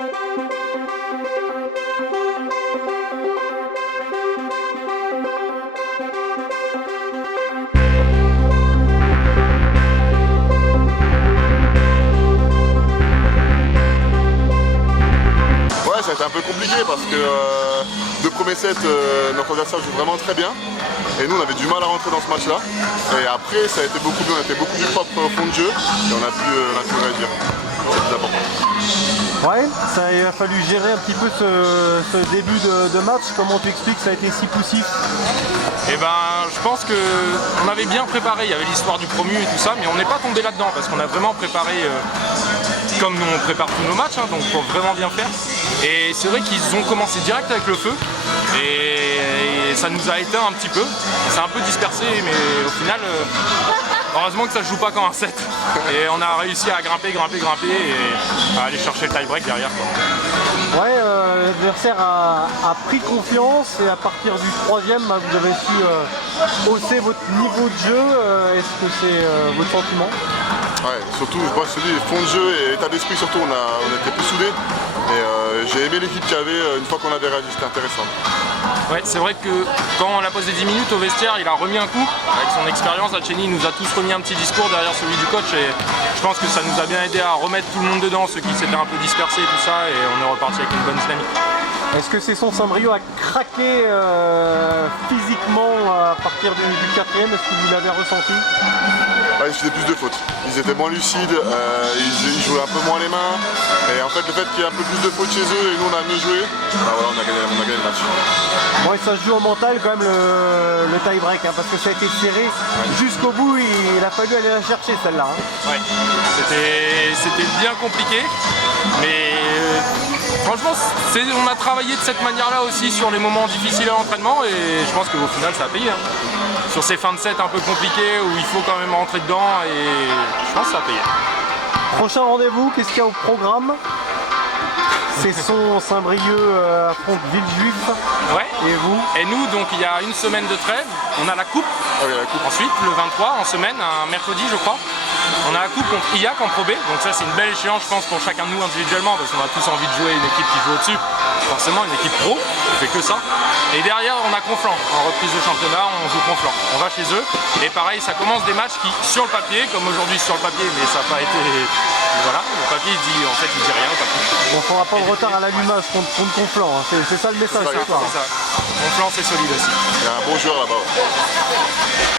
Ouais, ça a été un peu compliqué parce que de premier set, notre adversaire joue vraiment très bien. Et nous, on avait du mal à rentrer dans ce match-là. Et après, ça a été beaucoup mieux, on a été beaucoup plus propre au fond de jeu. Et on a pu réagir. C'est plus important. Ouais, ça a fallu gérer un petit peu ce début de match. Comment tu expliques que ça a été si poussif? Eh ben, je pense qu'on avait bien préparé, il y avait l'histoire du promu et tout ça, mais on n'est pas tombé là-dedans parce qu'on a vraiment préparé comme nous on prépare tous nos matchs, hein, donc pour vraiment bien faire. Et c'est vrai qu'ils ont commencé direct avec le feu et ça nous a éteint un petit peu. C'est un peu dispersé, mais au final, heureusement que ça ne joue pas comme un set. Et on a réussi à grimper et à aller chercher le tie-break derrière, quoi. Ouais, l'adversaire a pris confiance et à partir du troisième, vous avez su hausser votre niveau de jeu. Est-ce que c'est votre sentiment? Ouais, surtout, moi je te dis, fond de jeu et état d'esprit surtout, on était plus soudés. Et j'ai aimé l'équipe qu'il y avait une fois qu'on avait réagi, c'était intéressant. Ouais, c'est vrai que quand on l'a posé 10 minutes au vestiaire, il a remis un coup. Avec son expérience, Alcheni nous a tous remis un petit discours derrière celui du coach et je pense que ça nous a bien aidé à remettre tout le monde dedans, ceux qui s'étaient un peu dispersés et tout ça, et on est reparti avec une bonne dynamique. Est-ce que Cesson Saint-Brieuc a craqué physiquement à partir du quatrième? Est-ce que vous l'avez ressenti? Ouais, ils faisaient plus de fautes. Ils étaient moins lucides, ils jouaient un peu moins les mains. Et en fait, le fait qu'il y ait un peu plus de fautes chez eux et nous on a mieux joué, bah voilà, on a gagné le match. Bon, et ça se joue en mental quand même le tie-break, hein, parce que ça a été serré jusqu'au bout. Il a fallu aller la chercher celle-là. Hein. Ouais, c'était bien compliqué, mais franchement, on a travaillé de cette manière-là aussi sur les moments difficiles à l'entraînement et je pense qu'au final ça a payé. Hein. Sur ces fins de set un peu compliquées où il faut quand même rentrer dedans et je pense que ça a payé. Prochain rendez-vous, qu'est-ce qu'il y a au programme? Cesson Saint-Brieuc affronte Villejuif. Ouais. Et vous? Et nous, donc il y a une semaine de trêve, on a la coupe. Ah oui, la coupe. Ensuite, le 23 en semaine, un mercredi je crois. On a la coupe contre IAC en Pro B, donc ça c'est une belle échéance je pense pour chacun de nous individuellement parce qu'on a tous envie de jouer une équipe qui joue au-dessus. Forcément une équipe pro, on fait que ça. Et derrière on a Conflans, en reprise de championnat on joue Conflans. On va chez eux et pareil ça commence des matchs qui sur le papier, comme aujourd'hui sur le papier mais ça n'a pas été... Voilà, le papier il dit rien au papier. On ne fera pas de retard à l'allumage contre Conflans, hein. C'est ça le message ce soir. C'est ça. Conflans c'est solide aussi. Il y a un bon joueur là-bas. Ouais.